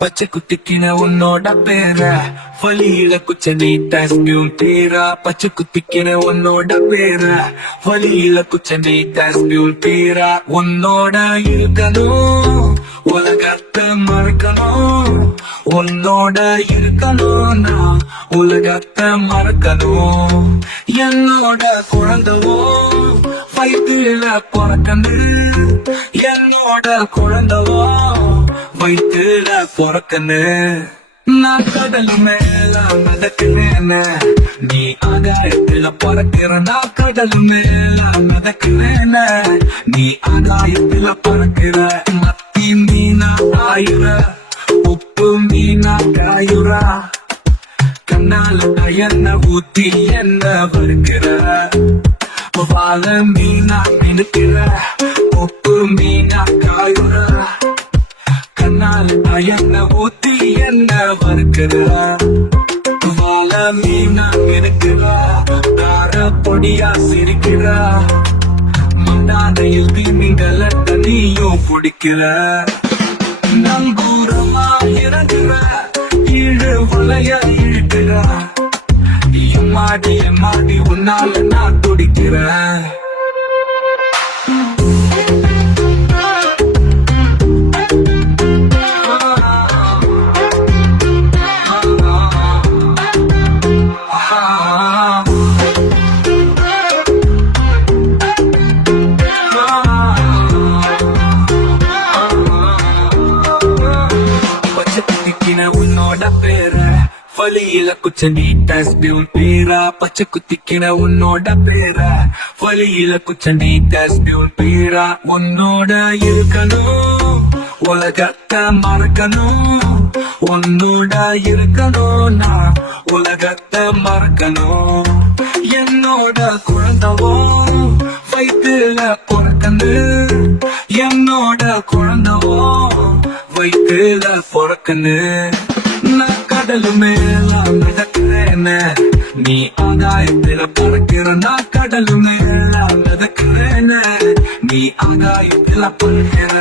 பச்சை குத்திக்கின உன்னோட பேர வழியில குச்ச நீட்டாஸ்பியும் பேரா பச்சை குத்திக்கின உன்னோட பேர வழியில குச்ச நீட்டாஸ்பியும் பேரா உன்னோட இருக்கணும் உலகத்தை மறக்கணும் உன்னோட இருக்கணும் நான் உலகத்தை மறக்கணும் என்னோட குழந்தவோ வயிற்றுல பிறக்கணும் என்னோட குழந்தவோ வயிற்றுல பிறக்கணும் நான் கடல் மேல மிதக்கிறேன் நீ ஆகாயத்துல பறக்கிற நான் கடல் மேல மிதக்கிறேன் நீ ஆகாயத்துல பறக்கிற மத்தி மீனா ஆயுற உப்பு மீனா காயுறா கண்ணால என்ன ஊத்தி என்ன வறுக்கிற வாழ மீனா மினுக்கிற உப்பு மீனா காயுற கண்ணால என்ன ஊத்தி என்ன வறுக்கிற வாழ மீனா மினுக்கிற தார பொடியா சிரிக்கிற மண்டாதையில் தீமிங்கள தனியும் பிடிக்கிற நங்கூரமா இறங்குற ஈழு வளைய இழுக்கிற எம்மாடி உன்னால நான் துடிக்கிறேன் உன்னோட பேர வழியில குச்ச நீட்டாஸ்பியும் பேரா பச்சை குத்திக்கின உன்னோட பேர வழியில குச்ச நீட்டாஸ்பியும் பேரா உன்னோட இருக்கணும் உலகத்தை மறக்கணும் உன்னோட இருக்கணும் நான் உலகத்தை மறக்கணும் என்னோட குழந்தவோ வயிற்றுல பிறக்கணும் என்னோட குழந்தவோ வயிற்றுல பிறக்கணும் நான் கடல் மேல மிதக்கிறேன் நீ ஆகாயத்துல பறக்கிற நான் கடல் மேல மிதக்கிறேன் நீ ஆகாயத்துல பறக்கிற